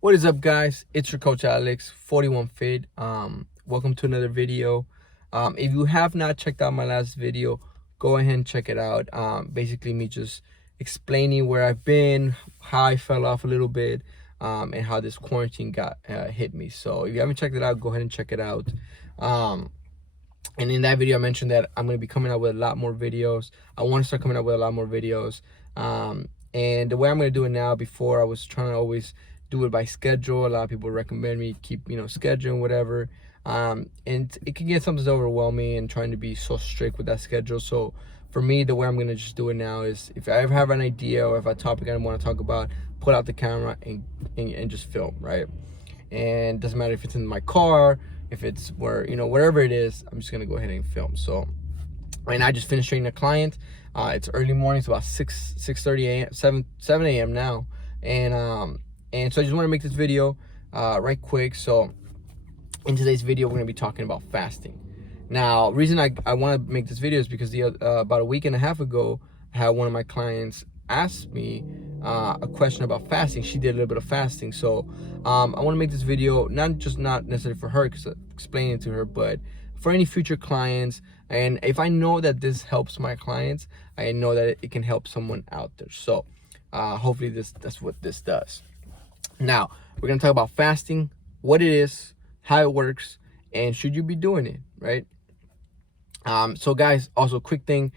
What is up, guys? It's your coach Alex, 41 Fit. Welcome to another video. If you have not checked out my last video, go ahead and check it out. Basically me just explaining where I've been, how I fell off a little bit, and how this quarantine got hit me. So if you haven't checked it out, go ahead and check it out. And in that video, I mentioned that I'm going to be coming out with a lot more videos. I want to start coming out with a lot more videos. And the way I'm going to do it now, before I was trying to always do it by schedule. A lot of people recommend me keep, scheduling, whatever. And it can get sometimes overwhelming and trying to be so strict with that schedule. So for me, the way I'm going to just do it now is if I ever have an idea or if a topic I want to talk about, pull out the camera and just film, right? And it doesn't matter if it's in my car, if it's wherever it is, I'm just gonna go ahead and film. So right now I just finished training a client. It's early morning, it's about 6:30 a.m. 7 a.m. now, and so I just want to make this video right quick. So in today's video, we're gonna be talking about fasting. Now, reason I want to make this video is because about a week and a half ago, I had one of my clients ask me a question about fasting. She did a little bit of fasting, so I want to make this video not necessarily for her, because explaining it to her, but for any future clients. And if I know that this helps my clients, I know that it can help someone out there. So hopefully that's what this does. Now we're gonna talk about fasting, what it is, how it works, and should you be doing it, right? So guys, also quick thing,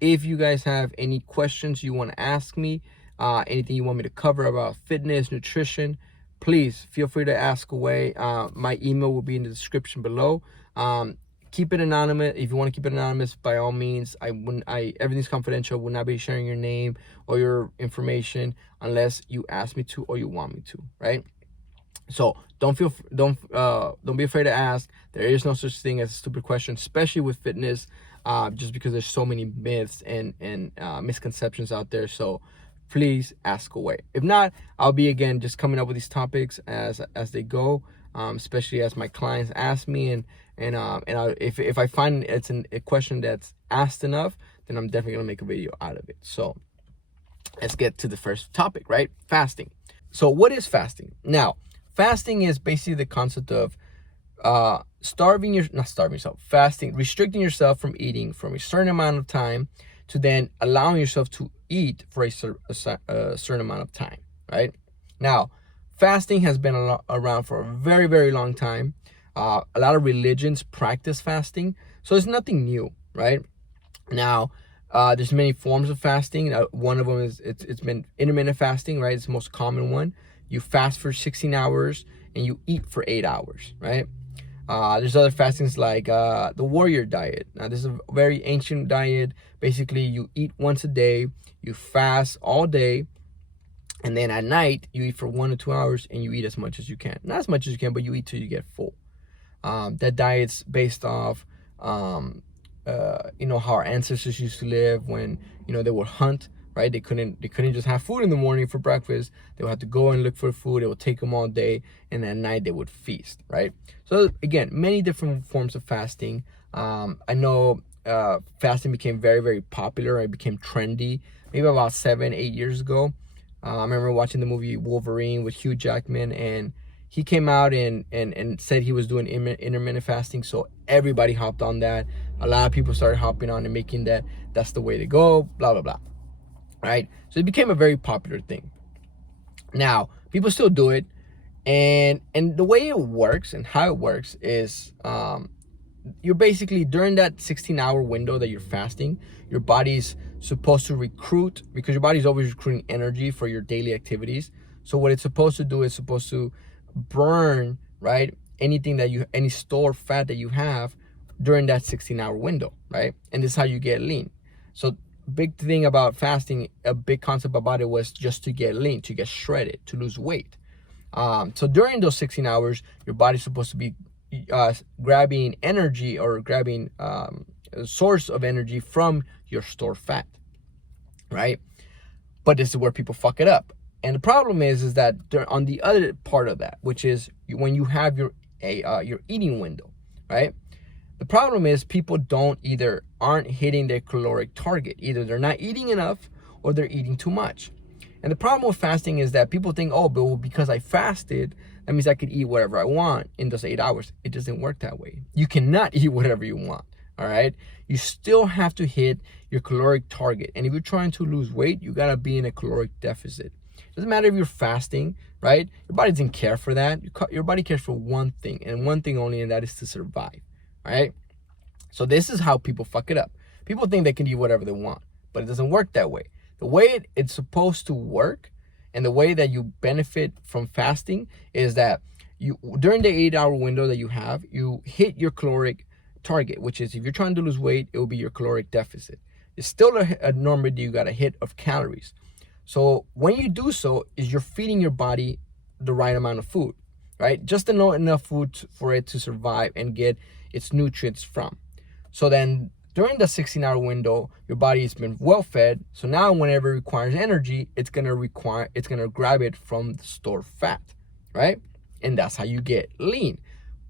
if you guys have any questions you want to ask me, anything you want me to cover about fitness, nutrition, please feel free to ask away. My email will be in the description below. Keep it anonymous. If you want to keep it anonymous, by all means. Everything's confidential. I will not be sharing your name or your information unless you ask me to or you want me to, right? So don't be afraid to ask. There is no such thing as a stupid question, especially with fitness, just because there's so many myths and misconceptions out there. So please ask away. If not, I'll be again just coming up with these topics as they go, especially as my clients ask me, if I find it's a question that's asked enough, then I'm definitely gonna make a video out of it. So let's get to the first topic, right? Fasting. So what is fasting? Now, fasting is basically the concept of restricting yourself from eating from a certain amount of time to then allowing yourself to eat for a certain amount of time, right? Now, fasting has been around for a very, very long time. A lot of religions practice fasting, so it's nothing new, right? Now, there's many forms of fasting. One of them is it's been intermittent fasting, right? It's the most common one. You fast for 16 hours and you eat for 8 hours, right? There's other fastings like the warrior diet. Now, this is a very ancient diet. Basically, you eat once a day, you fast all day, and then at night, you eat for 1 or 2 hours and you eat as much as you can. Not as much as you can, but you eat till you get full. That diet's based off, how our ancestors used to live when, they would hunt, right? They couldn't just have food in the morning for breakfast. They would have to go and look for food. It would take them all day, and at night they would feast, right? So again, many different forms of fasting. I know fasting became very, very popular. It became trendy maybe about 7-8 years ago. I remember watching the movie Wolverine with Hugh Jackman, and he came out and said he was doing intermittent fasting, so everybody hopped on that. A lot of people started hopping on and making that's the way to go, blah, blah, blah, right? So it became a very popular thing. Now, people still do it, and the way it works and how it works is you're basically, during that 16-hour window that you're fasting, your body's supposed to recruit, because your body's always recruiting energy for your daily activities. So what it's supposed to do is supposed to burn, right, any stored fat that you have during that 16-hour window, right? And this is how you get lean. So big thing about fasting, a big concept about it was just to get lean, to get shredded, to lose weight. So during those 16 hours, your body's supposed to be grabbing energy, or grabbing a source of energy from your stored fat, right? But this is where people fuck it up. And the problem is that on the other part of that, which is when you have your eating window, right? The problem is people aren't hitting their caloric target. Either they're not eating enough or they're eating too much. And the problem with fasting is that people think, oh, but because I fasted, that means I could eat whatever I want in those 8 hours. It doesn't work that way. You cannot eat whatever you want. All right. You still have to hit your caloric target. And if you're trying to lose weight, you got to be in a caloric deficit. Doesn't matter if you're fasting, right? Your body doesn't care for that. Your body cares for one thing and one thing only, and that is to survive. Right. So this is how people fuck it up. People think they can eat whatever they want, but it doesn't work that way. The way it's supposed to work and the way that you benefit from fasting is that you, during the 8-hour window that you have, you hit your caloric target, which is if you're trying to lose weight, it will be your caloric deficit. It's still a number that you got to hit of calories. So when you do so, is you're feeding your body the right amount of food, right? Just enough food for it to survive and get its nutrients from. So then during the 16-hour window, your body has been well fed. So now whenever it requires energy, it's gonna grab it from the stored fat, right? And that's how you get lean.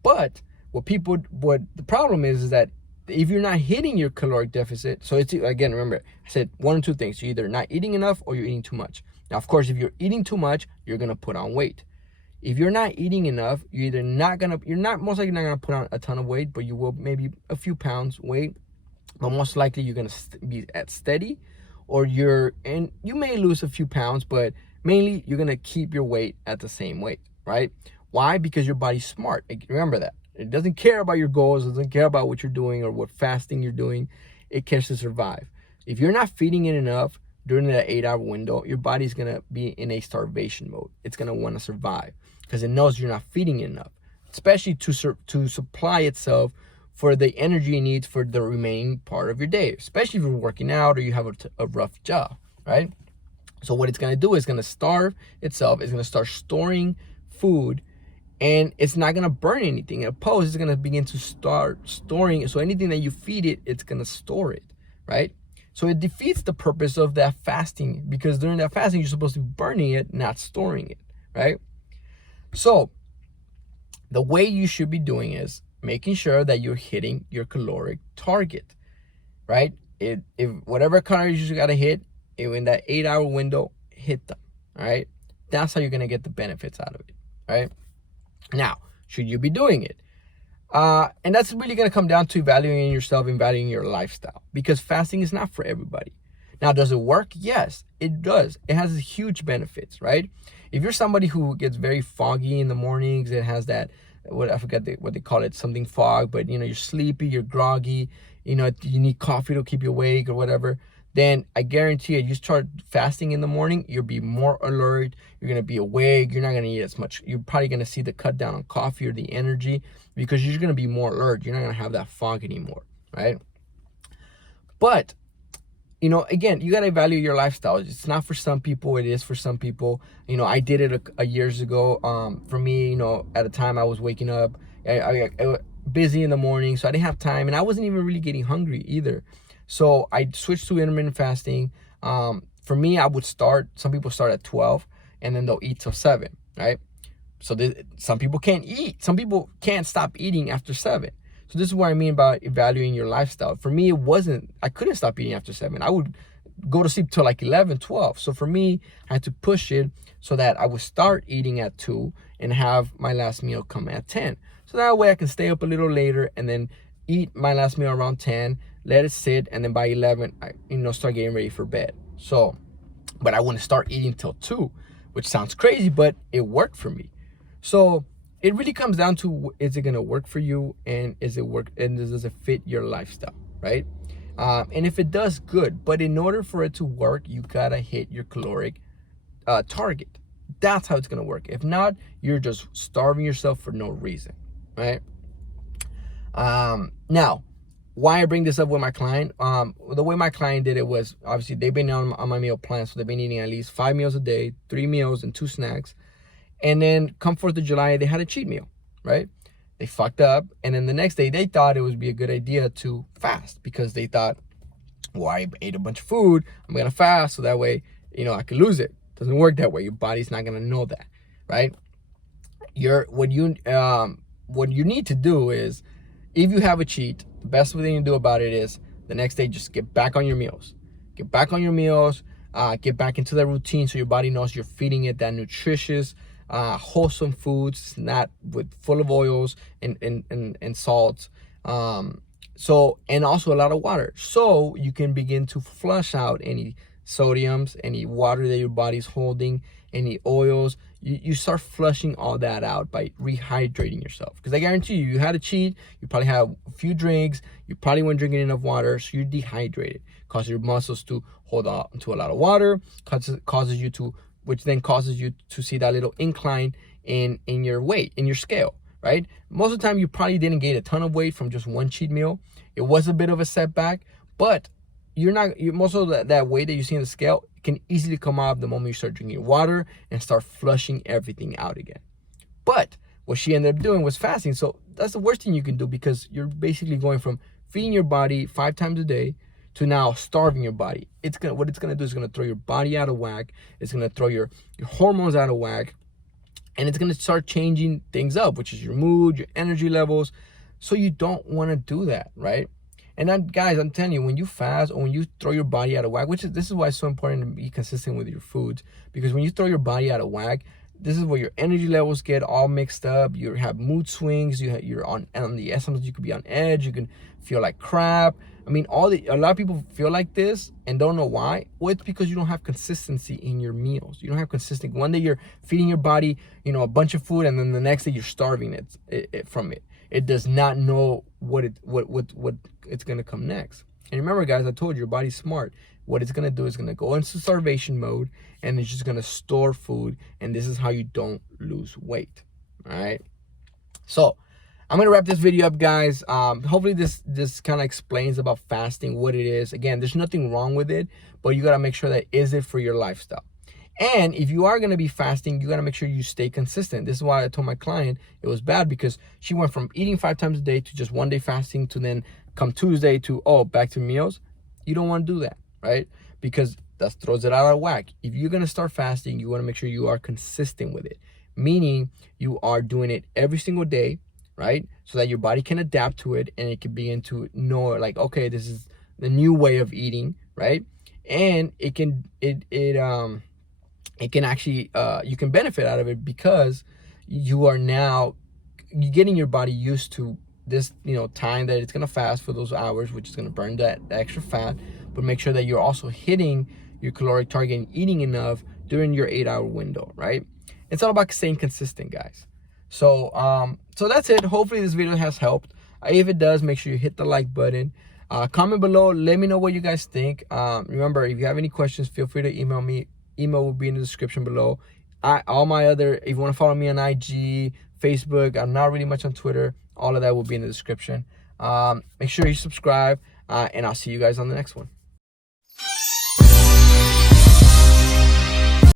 But what the problem is that if you're not hitting your caloric deficit, so it's, again, remember, I said one or two things. You're either not eating enough or you're eating too much. Now, of course, if you're eating too much, you're gonna put on weight. If you're not eating enough, you're most likely not gonna put on a ton of weight, but you will maybe a few pounds weight. But most likely you're gonna be at steady, or you may lose a few pounds, but mainly you're gonna keep your weight at the same weight, right? Why? Because your body's smart. Remember that. It doesn't care about your goals, it doesn't care about what you're doing or what fasting you're doing. It cares to survive. If you're not feeding it enough during that 8-hour window, your body's gonna be in a starvation mode. It's gonna want to survive because it knows you're not feeding it enough, especially to supply itself for the energy it needs for the remaining part of your day, especially if you're working out or you have a rough job, right? So what it's gonna do is gonna starve itself. It's gonna start storing food, and it's not gonna burn anything. Opposed, it's gonna begin to start storing. So anything that you feed it, it's gonna store it, right? So it defeats the purpose of that fasting, because during that fasting, you're supposed to be burning it, not storing it, right? So the way you should be doing is making sure that you're hitting your caloric target, right? If whatever calories you gotta hit in that 8-hour window, hit them, all right? That's how you're gonna get the benefits out of it, right? Now, should you be doing it? And that's really gonna come down to evaluating yourself, evaluating your lifestyle, because fasting is not for everybody. Now, does it work? Yes, it does. It has huge benefits, right? If you're somebody who gets very foggy in the mornings, it has that, I forget what they call it, something fog, but you're sleepy, you're groggy, you need coffee to keep you awake or whatever, then I guarantee you start fasting in the morning, you'll be more alert, you're gonna be awake, you're not gonna eat as much, you're probably gonna see the cut down on coffee or the energy, because you're gonna be more alert, you're not gonna have that fog anymore, right? But again, you got to evaluate your lifestyle. It's not for some people. It is for some people. I did it a years ago. For me, at a time I was waking up, I busy in the morning, so I didn't have time, and I wasn't even really getting hungry either. So I switched to intermittent fasting. For me, some people start at 12, and then they'll eat till 7, right? So some people can't eat. Some people can't stop eating after 7. So this is what I mean about evaluating your lifestyle. For me, I couldn't stop eating after 7. I would go to sleep till like 11, 12. So for me, I had to push it so that I would start eating at 2 and have my last meal come at 10. So that way I can stay up a little later and then eat my last meal around 10, let it sit, and then by 11, I start getting ready for bed. So, but I wouldn't start eating till 2, which sounds crazy, but it worked for me. So it really comes down to, is it gonna work for you, and does it fit your lifestyle, right? And if it does, good. But in order for it to work, you gotta hit your caloric target. That's how it's gonna work. If not, you're just starving yourself for no reason, right? Now, why I bring this up with my client? The way my client did it was, obviously they've been on my meal plan, so they've been eating at least 5 meals a day, 3 meals and 2 snacks. And then come 4th of July, they had a cheat meal, right? They fucked up. And then the next day, they thought it would be a good idea to fast, because they thought, well, I ate a bunch of food, I'm going to fast so that way, I could lose it. Doesn't work that way. Your body's not going to know that, right? What you need to do is, if you have a cheat, the best thing to do about it is the next day, just get back on your meals. Get back on your meals. get back into the routine so your body knows you're feeding it that nutritious, wholesome foods, not with full of oils and salts. So, and also a lot of water, so you can begin to flush out any sodiums, any water that your body's holding, any oils. You start flushing all that out by rehydrating yourself, because I guarantee you had a cheat, you probably have a few drinks, you probably weren't drinking enough water, so you're dehydrated. Causes your muscles to hold on to a lot of water, causes you to, which then causes you to see that little incline in your weight, in your scale, right? Most of the time you probably didn't gain a ton of weight from just one cheat meal. It was a bit of a setback, but most of that weight that you see in the scale can easily come off the moment you start drinking water and start flushing everything out again. But what she ended up doing was fasting. So that's the worst thing you can do, because you're basically going from feeding your body 5 times a day to now starving your body. What it's gonna do is gonna throw your body out of whack. It's gonna throw your hormones out of whack, and it's gonna start changing things up, which is your mood, your energy levels. So you don't want to do that, right? And then, guys, I'm telling you, when you fast or when you throw your body out of whack, this is why it's so important to be consistent with your foods, because when you throw your body out of whack, this is where your energy levels get all mixed up. You have mood swings. You're on the essence. You could be on edge. You can feel like crap. I mean, a lot of people feel like this and don't know why. Well, it's because you don't have consistency in your meals. You don't have consistency. One day you're feeding your body, a bunch of food, and then the next day you're starving it from it. It does not know what it's gonna come next. And remember, guys, I told you, your body's smart. What it's gonna do is gonna go into starvation mode, and it's just gonna store food. And this is how you don't lose weight. All right. So I'm gonna wrap this video up, guys. Hopefully this kind of explains about fasting, what it is. Again, there's nothing wrong with it, but you gotta make sure that is it for your lifestyle. And if you are going to be fasting, you got to make sure you stay consistent. This is why I told my client it was bad, because she went from eating 5 times a day to just one day fasting to then come Tuesday to, back to meals. You don't want to do that, right? Because that throws it out of whack. If you're going to start fasting, you want to make sure you are consistent with it, meaning you are doing it every single day, right? So that your body can adapt to it and it can begin to know, like, okay, this is the new way of eating, right? And it can actually, you can benefit out of it, because you are now getting your body used to this, time that it's going to fast for those hours, which is going to burn that extra fat, but make sure that you're also hitting your caloric target and eating enough during your 8-hour window, right? It's all about staying consistent, guys. So, so that's it. Hopefully this video has helped. If it does, make sure you hit the like button. Comment below. Let me know what you guys think. Remember, if you have any questions, feel free to email me. Email will be in the description below. If you want to follow me on IG, Facebook, I'm not really much on Twitter. All of that will be in the description. Make sure you subscribe, and I'll see you guys on the next one.